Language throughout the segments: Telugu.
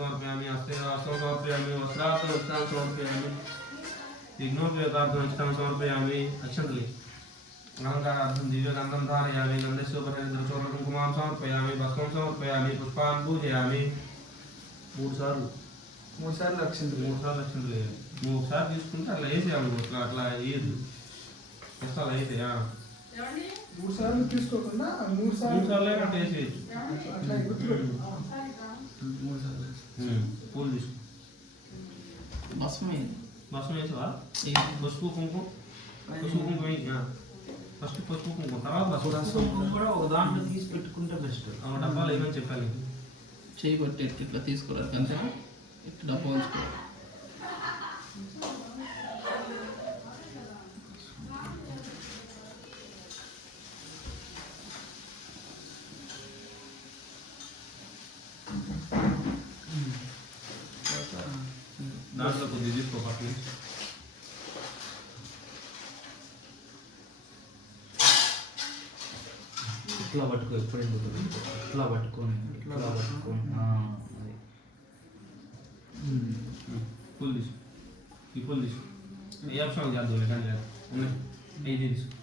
समर्पयामि हस्ते हस्तं समर्पयामि वस्त्रार्थं वस्त्रान् समर्पयामि यज्ञोपवीतार्थं यज्ञं समर्पयामि अक्षन्तले अलङ्कारार्थं दिव्यगन्धं धारयामि गन्धस्योपरिद्रचूर्णकुङ्कुमां समर्पयामि भस्मं समर्पयामि पुष्पान् पूजयामि మూడు సార్లు అక్షంతలు వేయాలి నువ్వు ఒకసారి తీసుకుంటే అట్లా వేసేయాలి అట్లా వేయద్దు ఫస్ట్ అలా వేసేయా మూడు సార్లు తీసుకోకుండా మూడు సార్లు అట్లా వేసేయచ్చు పూలు తీసుకో భస్మం వేసావా పసుపు కుంకుమ ఫస్ట్ పసుపు కుంకుమ తర్వాత పసుపు కూడా ఒక దాంట్లో తీసి పెట్టుకుంటే బెస్ట్. ఆ డబ్బాలు ఏమని చెప్పాలి చేయి కొట్టి ఇట్లా తీసుకోవాలి అంతే ఇట్లా డబ్బా ఉంచుకోవాలి. దాంట్లో కొద్దిగా తీసుకో పక్కన ఇట్లా పట్టుకో ఎప్పుడు ఇట్లా పట్టుకొని పూలు తీసుకో ఈ పూలు తీసుకో ఏ ఆప్షన్ చేద్దాం కానీ ఐదు తీసుకో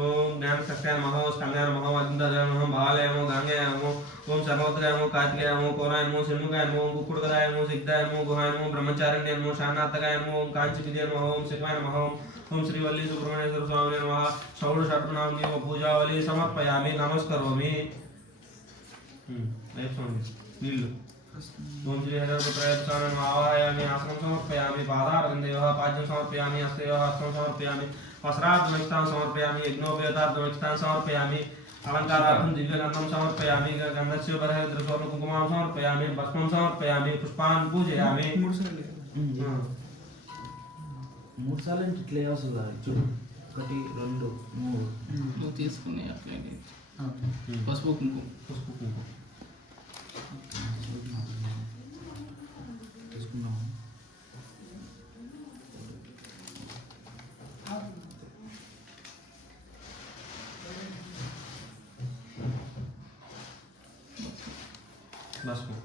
ओम ज्ञान सत्यान महो स्कंदान महो अजंताजान महो भाले महो गंगे महो ओम सर्वोत्तराय महो कार्तिकेय महो कोराय महो सिन्मुखाय महो कुक्कुड़गदाय महो सिद्धाय महो गुहाय महो ब्रह्मचारिण्य महो शानातकाय महो ओम कांचीविद्य महो ओम शिवाय महो ओम श्री वल्ली सुब्रह्मण्येश्वर स्वामी नमः षोडश षट्नाम देव पूजावली समर्पयामि नमस्करोमि नीलू ओम श्री हरिपुत्राय स्वामी आवाहयामि आसनं समर्पयामि पादारविन्दयोः पाद्यं समर्पयामि हस्तयोः हस्तं समर्पयामि वस्त्रार्थं समर्पयामि यज्ञोपवीतार्थं समर्पयामि अलङ्कारार्थं दिव्यगन्धं समर्पयामि गन्धस्योपरिद्रचूर्णकुङ्कुमां समर्पयामि भस्मं समर्पयामि पुष्पान् पूजयामि మూడు సార్లు అంటే ఇట్లా వేయాల్సి చూడు 1 2 3 నువ్వు తీసుకుని అట్లా పసుపు కుంకుమ తీసుకున్నాం. భస్మం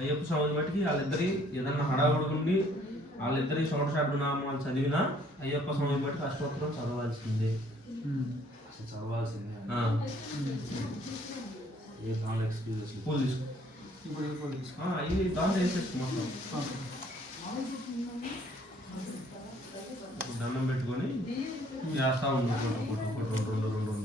అయ్యప్ప స్వామి బట్టి వాళ్ళిద్దరి ఏదన్నా హడావుడుకుండి వాళ్ళిద్దరి షోడశాడు నామాలు చదివినా అయ్యప్ప స్వామి బట్టి అష్టోత్తరం చదవాల్సిందే పూలు తీసుకో అవి దాంట్లో వేసేసుకో మొత్తం దండం పెట్టుకొని చేస్తా ఉన్నాం రెండు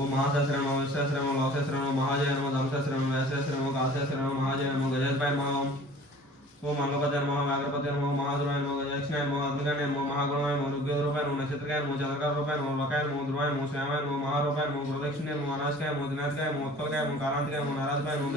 ओम महासहस्रनमो विश्वसहस्रनमो लोकसहस्रनमो महाजयनमो धमसहस्रनमो वैसहस्रनमो कालसहस्रनमो महाजयनमो गजस्पाय नमः ओम मंगलपते नमः व्याघ्रपते नमः महाध्रुवाय नमः गजक्षणाय नमः अग्निकाय नमः महागुणाय नमः रुद्ररूपाय नमः नक्षत्रकाय नमः चंद्रकाय नमः वकाय नमः ध्रुवाय नमः श्यामाय नमः महारूपाय नमः गुरुदक्षिणाय नमः अनाशकाय नमः दिनाशकाय नमः उत्पलकाय नमः कालांतिकाय नमः नाराजकाय नमः